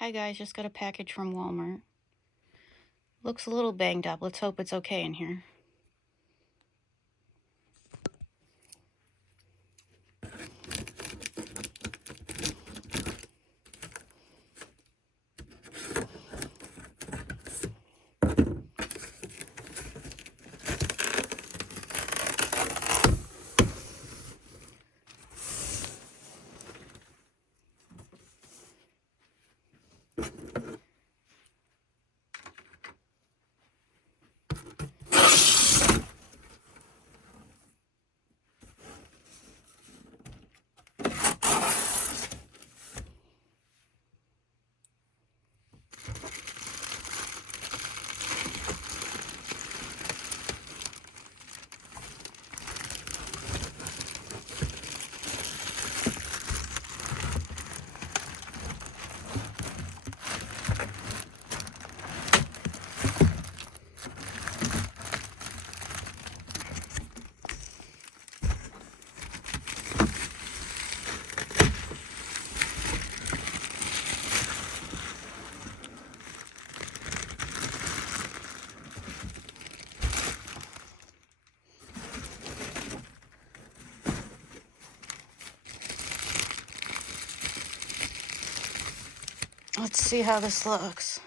Hi guys, just got a package from Walmart. Looks a little banged up. Let's hope it's okay in here. Let's see how this looks.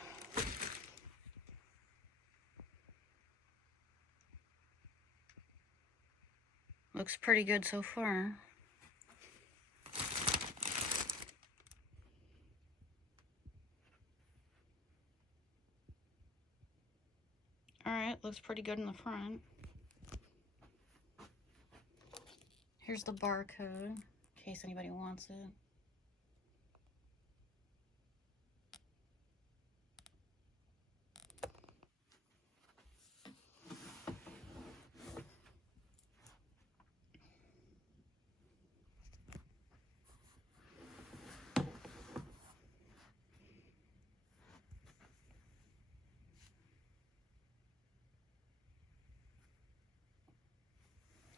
Looks pretty good so far. Alright, looks pretty good in the front. Here's the barcode, in case anybody wants it.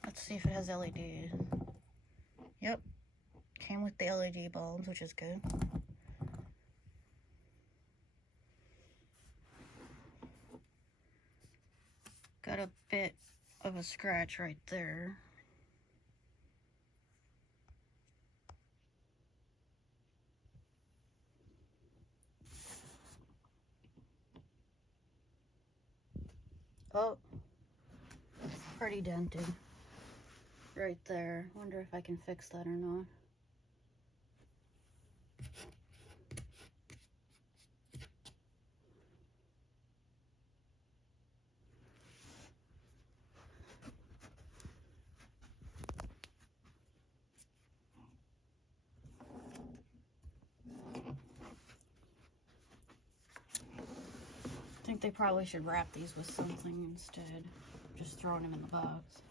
Let's see if it has LEDs. Yep, came with the LED bulbs, which is good. Got a bit of a scratch right there. Oh, pretty dented right there. Wonder if I can fix that or not. I think they probably should wrap these with something instead. Just throwing them in the box.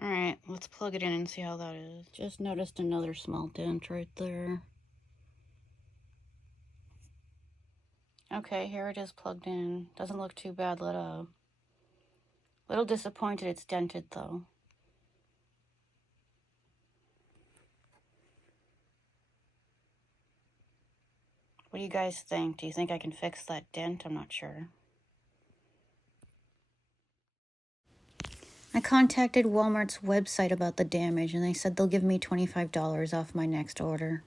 Alright, let's plug it in and see how that is. Just noticed another small dent right there. Okay, here it is plugged in. Doesn't look too bad lit up. Little disappointed it's dented though. What do you guys think? Do you think I can fix that dent? I'm not sure. I contacted Walmart's website about the damage and they said they'll give me $25 off my next order.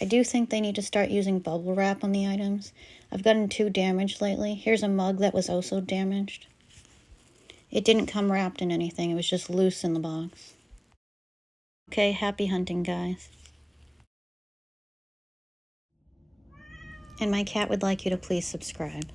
I do think they need to start using bubble wrap on the items. I've gotten 2 damaged lately. Here's a mug that was also damaged. It didn't come wrapped in anything, it was just loose in the box. Okay, happy hunting, guys. And my cat would like you to please subscribe.